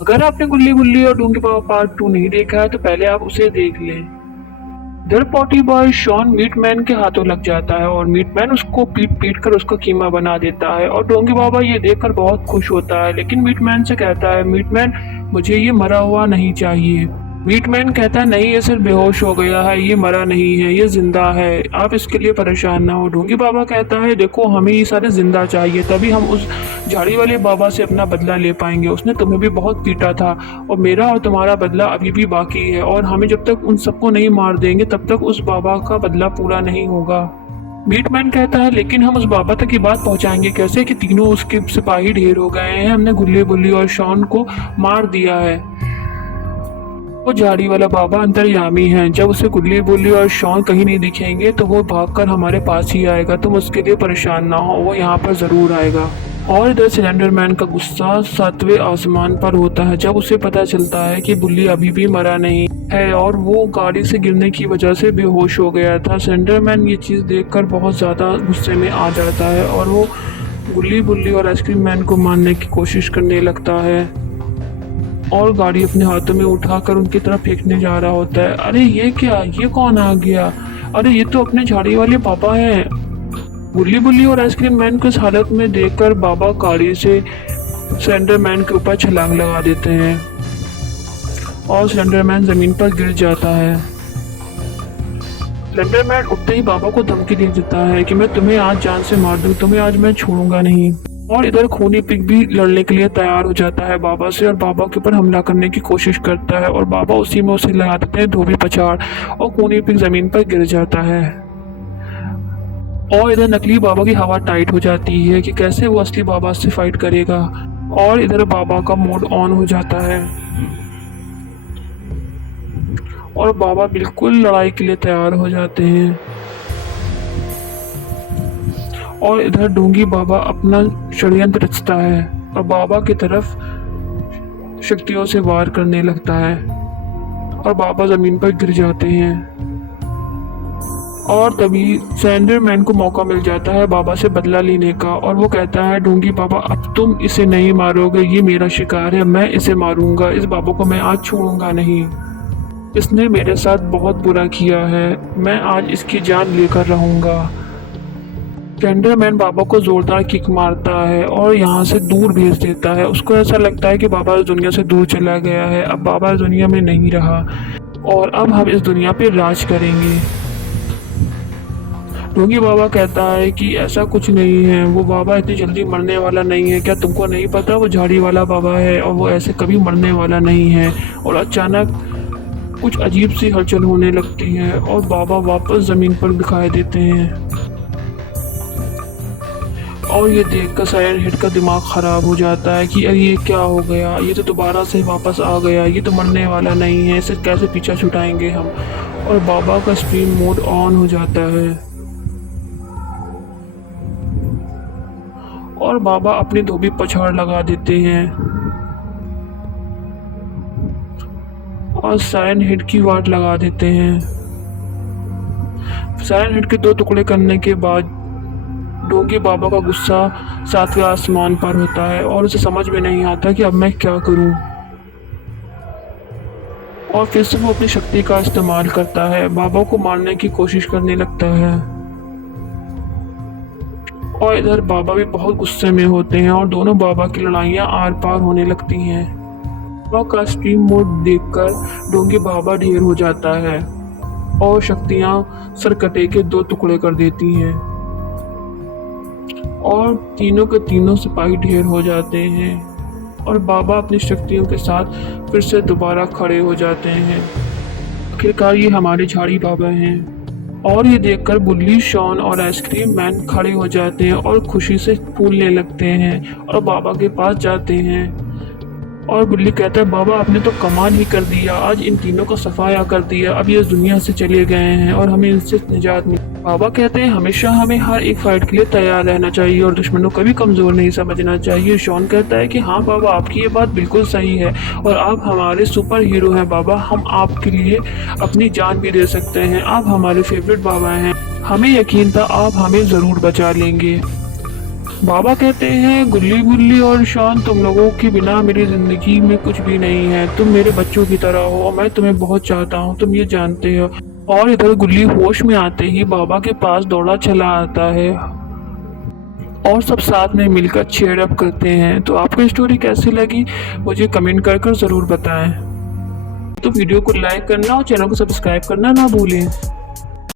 अगर आपने गुल्ली गुल्ली और डोंकी पापा पार्ट 2 नहीं देखा है तो पहले आप उसे देख लें। इधर पॉटी बॉय शॉन मीटमैन के हाथों लग जाता है और मीटमैन उसको पीट पीट कर उसको कीमा बना देता है और डोंगी बाबा ये देखकर बहुत खुश होता है, लेकिन मीटमैन से कहता है, मीटमैन मुझे ये मरा हुआ नहीं चाहिए। मीटमैन कहता है, नहीं ये सिर्फ बेहोश हो गया है, ये मरा नहीं है, ये जिंदा है, आप इसके लिए परेशान ना हो। डोंगी बाबा कहता है, देखो हमें ये सारे जिंदा चाहिए, तभी हम उस झाड़ी वाले बाबा से अपना बदला ले पाएंगे। उसने तुम्हें भी बहुत पीटा था और मेरा और तुम्हारा बदला अभी भी बाकी है, और हमें जब तक उन सबको नहीं मार देंगे तब तक उस बाबा का बदला पूरा नहीं होगा। मीटमैन कहता है, लेकिन हम उस बाबा तक की बात पहुंचाएंगे कैसे कि तीनों उसके सिपाही ढेर हो गए हैं, हमने गुल्ली बुल्ली और शॉन को मार दिया है। वो झाड़ी वाला बाबा अंतर्यामी है, जब उसे गुल्ली बुल्ली और शॉन कहीं नहीं दिखेंगे तो वो भागकर हमारे पास ही आएगा, तुम उसके लिए परेशान ना हो, वो यहाँ पर जरूर आएगा। और इधर सिलेंडर मैन का गुस्सा 7वें आसमान पर होता है जब उसे पता चलता है कि बुल्ली अभी भी मरा नहीं है और वो गाड़ी से गिरने की वजह से बेहोश हो गया था। सिलेंडर मैन ये चीज़ देखकर बहुत ज़्यादा गुस्से में आ जाता है और वो गुल्ली बुल्ली और आइसक्रीम मैन को मारने की कोशिश करने लगता है और गाड़ी अपने हाथों में उठाकर उनकी तरफ फेंकने जा रहा होता है। अरे ये क्या, ये कौन आ गया, अरे ये तो अपने झाड़ी वाले पापा हैं। गुल्ली बुल्ली और आइसक्रीम मैन को इस हालत में देखकर बाबा गाड़ी से सिलेंडर मैन के ऊपर छलांग लगा देते हैं और सिलेंडर मैन जमीन पर गिर जाता है। सिलेंडर मैन उठते ही बाबा को धमकी दे देता है कि मैं तुम्हें आज जान से मार दूं, तुम्हें आज मैं छोड़ूंगा नहीं। और इधर खूनी पिग भी लड़ने के लिए तैयार हो जाता है बाबा से और बाबा के ऊपर हमला करने की कोशिश करता है और बाबा उसी में उसे लगा देते हैं धोबी पछाड़ और खूनी पिग जमीन पर गिर जाता है। और इधर नकली बाबा की हवा टाइट हो जाती है कि कैसे वो असली बाबा से फाइट करेगा। और इधर बाबा का मोड ऑन हो जाता है और बाबा बिल्कुल लड़ाई के लिए तैयार हो जाते हैं। और इधर डोंगी बाबा अपना षड्यंत्र रचता है और बाबा की तरफ शक्तियों से वार करने लगता है और बाबा जमीन पर गिर जाते हैं। और तभी सैंडर मैन को मौका मिल जाता है बाबा से बदला लेने का और वो कहता है, डोंगी बाबा अब तुम इसे नहीं मारोगे, ये मेरा शिकार है, मैं इसे मारूंगा, इस बाबा को मैं आज छोड़ूंगा नहीं, इसने मेरे साथ बहुत बुरा किया है, मैं आज इसकी जान लेकर रहूंगा। सैंडर मैन बाबा को जोरदार किक मारता है और यहाँ से दूर भेज देता है। उसको ऐसा लगता है कि बाबा इस दुनिया से दूर चला गया है, अब बाबा इस दुनिया में नहीं रहा और अब हम इस दुनिया पे राज करेंगे। डोंगी बाबा कहता है कि ऐसा कुछ नहीं है, वो बाबा इतनी जल्दी मरने वाला नहीं है, क्या तुमको नहीं पता वो झाड़ी वाला बाबा है और वो ऐसे कभी मरने वाला नहीं है। और अचानक कुछ अजीब सी हलचल होने लगती है और बाबा वापस ज़मीन पर दिखाई देते हैं और ये देखकर साइलेंट हेड का दिमाग ख़राब हो जाता है कि अरे ये क्या हो गया, ये तो दोबारा से वापस आ गया, ये तो मरने वाला नहीं है, इसे कैसे पीछा छुड़ाएंगे हम। और बाबा का स्ट्रीम मोड ऑन हो जाता है और बाबा अपनी धोबी पछाड़ लगा देते हैं और साइलेंट हेड की वाट लगा देते हैं। साइलेंट हेड के 2 टुकड़े करने के बाद डोंगी बाबा का गुस्सा 7वें आसमान पर होता है और उसे समझ में नहीं आता कि अब मैं क्या करूं। और फिर से वो अपनी शक्ति का इस्तेमाल करता है, बाबा को मारने की कोशिश करने लगता है। और इधर बाबा भी बहुत गुस्से में होते हैं और दोनों बाबा की लड़ाइयाँ आर पार होने लगती हैं। बाबा का स्ट्रीम मोड देखकर डोंगी बाबा ढेर हो जाता है और शक्तियाँ सरकटे के 2 टुकड़े कर देती हैं और तीनों के तीनों सिपाही ढेर हो जाते हैं और बाबा अपनी शक्तियों के साथ फिर से दोबारा खड़े हो जाते हैं। आखिरकार ये हमारे झाड़ी बाबा हैं। और ये देखकर बुल्ली, शॉन और आइसक्रीम मैन खड़े हो जाते हैं और खुशी से फूलने लगते हैं और बाबा के पास जाते हैं। और बुल्ली कहता है, बाबा आपने तो कमाल ही कर दिया, आज इन तीनों को सफाया कर दिया, अब ये इस दुनिया से चले गए हैं और हमें इनसे निजात मिली। बाबा कहते हैं, हमेशा हमें हर एक फाइट के लिए तैयार रहना चाहिए और दुश्मनों को भी कमज़ोर नहीं समझना चाहिए। शॉन कहता है कि हाँ बाबा, आपकी ये बात बिल्कुल सही है और आप हमारे सुपर हीरो हैं बाबा, हम आपके लिए अपनी जान भी दे सकते हैं, आप हमारे फेवरेट बाबा हैं, हमें यकीन था आप हमें ज़रूर बचा लेंगे। बाबा कहते हैं, गुल्ली गुल्ली और शॉन, तुम लोगों के बिना मेरी जिंदगी में कुछ भी नहीं है। तुम मेरे बच्चों की तरह हो और मैं तुम्हें बहुत चाहता हूँ, तुम ये जानते हो। और इधर गुल्ली होश में आते ही बाबा के पास दौड़ा चला आता है और सब साथ में मिलकर चीयर अप करते हैं। तो आपको स्टोरी कैसी लगी मुझे कमेंट कर ज़रूर बताएं। तो वीडियो को लाइक करना और चैनल को सब्सक्राइब करना ना भूलें।